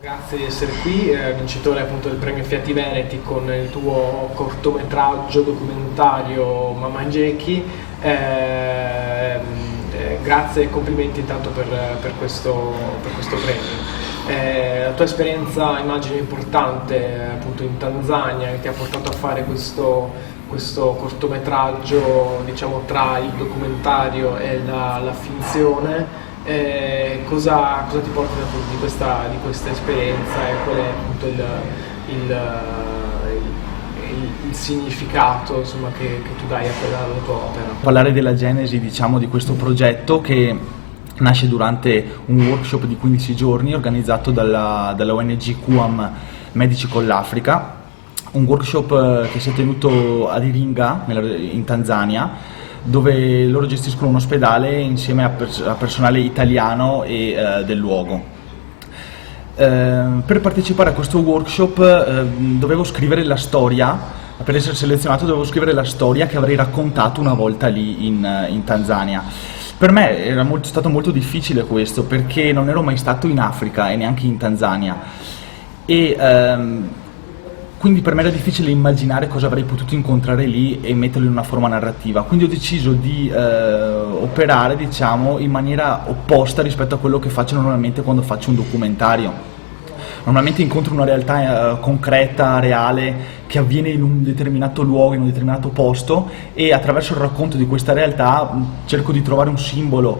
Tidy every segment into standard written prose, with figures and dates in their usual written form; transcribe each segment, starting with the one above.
Grazie di essere qui, vincitore appunto del premio Fiati Veneti con il tuo cortometraggio documentario Mamma grazie e complimenti intanto per questo premio. La tua esperienza immagino importante appunto in Tanzania che ti ha portato a fare questo cortometraggio diciamo tra il documentario e la finzione. Cosa ti porta di questa esperienza e qual è appunto il significato insomma, che tu dai alla tua opera? Parlare della genesi, diciamo, di questo progetto che nasce durante un workshop di 15 giorni organizzato dalla ONG QAM Medici con l'Africa, un workshop che si è tenuto a Iringa in Tanzania, dove loro gestiscono un ospedale insieme a personale italiano e del luogo. Per partecipare a questo workshop dovevo scrivere la storia, per essere selezionato dovevo scrivere la storia che avrei raccontato una volta lì in Tanzania. Per me era stato molto difficile questo, perché non ero mai stato in Africa e neanche in Tanzania. Quindi per me era difficile immaginare cosa avrei potuto incontrare lì e metterlo in una forma narrativa, quindi ho deciso di operare, diciamo, in maniera opposta rispetto a quello che faccio normalmente quando faccio un documentario. Normalmente incontro una realtà concreta, reale, che avviene in un determinato luogo, in un determinato posto, e attraverso il racconto di questa realtà cerco di trovare un simbolo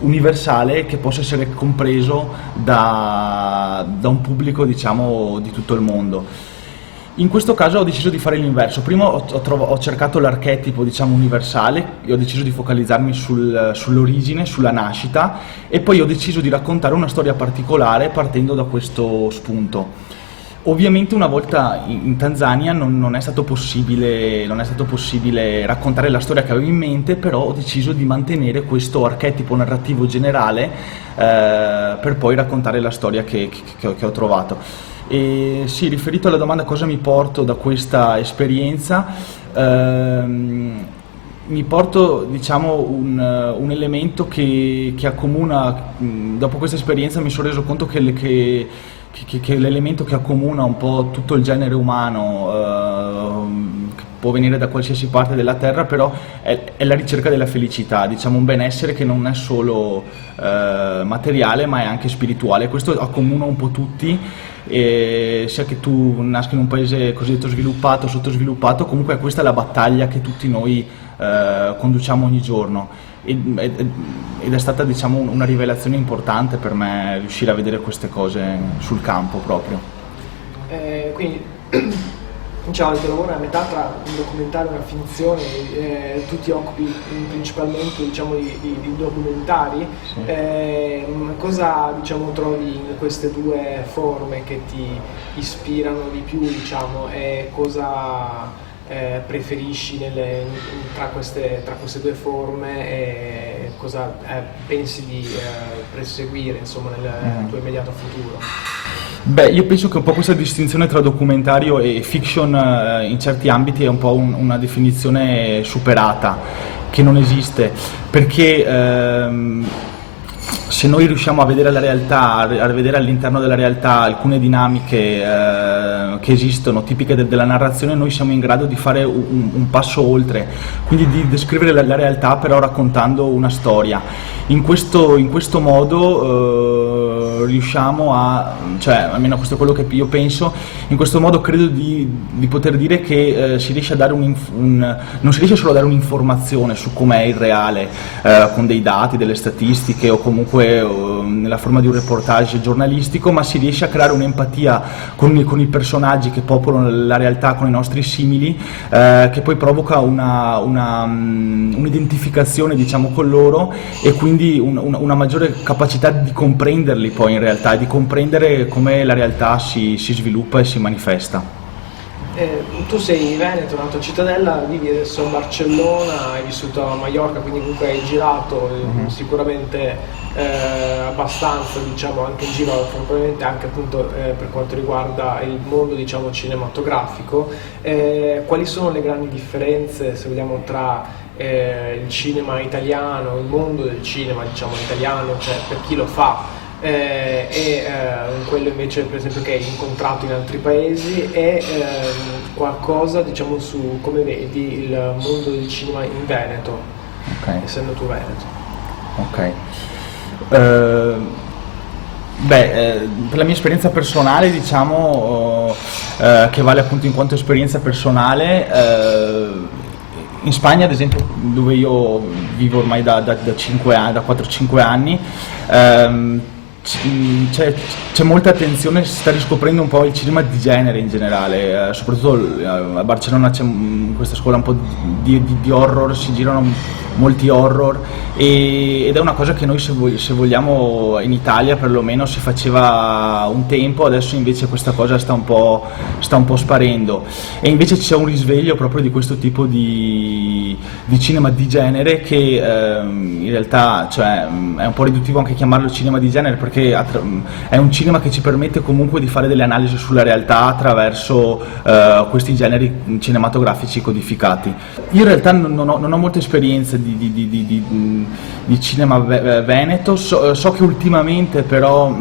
universale che possa essere compreso da un pubblico, diciamo, di tutto il mondo. In questo caso ho deciso di fare l'inverso. Prima ho cercato l'archetipo, diciamo, universale e ho deciso di focalizzarmi sull'origine, sulla nascita, e poi ho deciso di raccontare una storia particolare partendo da questo spunto. Ovviamente una volta in Tanzania non è stato possibile raccontare la storia che avevo in mente, però ho deciso di mantenere questo archetipo narrativo generale per poi raccontare la storia che ho trovato. E sì, riferito alla domanda cosa mi porto da questa esperienza, mi porto, diciamo, un elemento che accomuna. Dopo questa esperienza mi sono reso conto che l'elemento che accomuna un po' tutto il genere umano, che può venire da qualsiasi parte della terra, però è la ricerca della felicità, diciamo un benessere che non è solo materiale ma è anche spirituale. Questo accomuna un po' tutti, sia che tu nasca in un paese cosiddetto sviluppato o sottosviluppato, comunque questa è la battaglia che tutti noi conduciamo ogni giorno, ed è stata, diciamo, una rivelazione importante per me riuscire a vedere queste cose sul campo proprio. Quindi diciamo il tuo lavoro è a metà tra un documentario e una finzione, tu ti occupi principalmente, diciamo, di documentari. Sì. Cosa, diciamo, trovi in queste due forme che ti ispirano di più, diciamo, e cosa preferisci tra queste due forme, e cosa pensi di perseguire, insomma, nel tuo immediato futuro? Beh, io penso che un po' questa distinzione tra documentario e fiction in certi ambiti è un po' una definizione superata, che non esiste, perché se noi riusciamo a vedere la realtà, a vedere all'interno della realtà alcune dinamiche che esistono, tipiche della narrazione, noi siamo in grado di fare un passo oltre, quindi di descrivere la realtà però raccontando una storia. In questo modo riusciamo cioè almeno questo è quello che io penso, in questo modo credo di poter dire che si riesce a dare non si riesce solo a dare un'informazione su com'è il reale, con dei dati, delle statistiche o comunque nella forma di un reportage giornalistico, ma si riesce a creare un'empatia con i personaggi che popolano la realtà, con i nostri simili, che poi provoca un'identificazione, diciamo, con loro, e quindi una maggiore capacità di comprenderli poi in realtà, e di comprendere come la realtà si sviluppa e si manifesta. Tu sei veneto, nato a Cittadella, vivi adesso a Barcellona, hai vissuto a Maiorca, quindi comunque hai girato sicuramente abbastanza, diciamo, anche in giro, probabilmente anche appunto per quanto riguarda il mondo, diciamo, cinematografico. Quali sono le grandi differenze, se vogliamo, tra il cinema italiano, il mondo del cinema, diciamo, italiano, cioè per chi lo fa, quello invece per esempio che hai incontrato in altri paesi, e qualcosa diciamo su come vedi il mondo del cinema in Veneto, essendo tu veneto. Ok. Per la mia esperienza personale, diciamo, che vale appunto in quanto esperienza personale, in Spagna ad esempio, dove io vivo ormai da 4-5 anni, c'è molta attenzione, si sta riscoprendo un po' il cinema di genere in generale, soprattutto a Barcellona c'è questa scuola un po' di horror, si girano molti horror, ed è una cosa che noi se vogliamo in Italia perlomeno si faceva un tempo, adesso invece questa cosa sta un po' sparendo, e invece c'è un risveglio proprio di questo tipo di cinema di genere che in realtà, cioè, è un po' riduttivo anche chiamarlo cinema di genere, perché è un cinema che ci permette comunque di fare delle analisi sulla realtà attraverso questi generi cinematografici codificati. Io in realtà non ho molta esperienza di cinema veneto, so che ultimamente però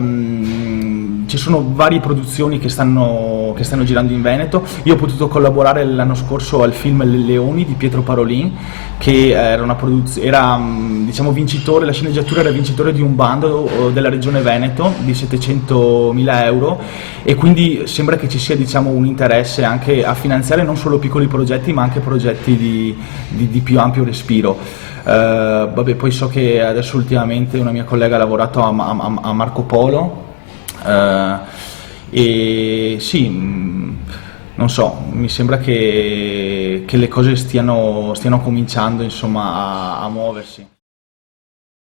ci sono varie produzioni che stanno girando in Veneto. Io ho potuto collaborare l'anno scorso al film Le Leoni di Pietro Parolin, che era diciamo vincitore, la sceneggiatura era vincitore di un bando della regione Veneto di 700.000 euro, e quindi sembra che ci sia, diciamo, un interesse anche a finanziare non solo piccoli progetti ma anche progetti di più ampio respiro. Poi so che adesso ultimamente una mia collega ha lavorato a Marco Polo, e sì, non so, mi sembra che le cose stiano cominciando, insomma, a muoversi.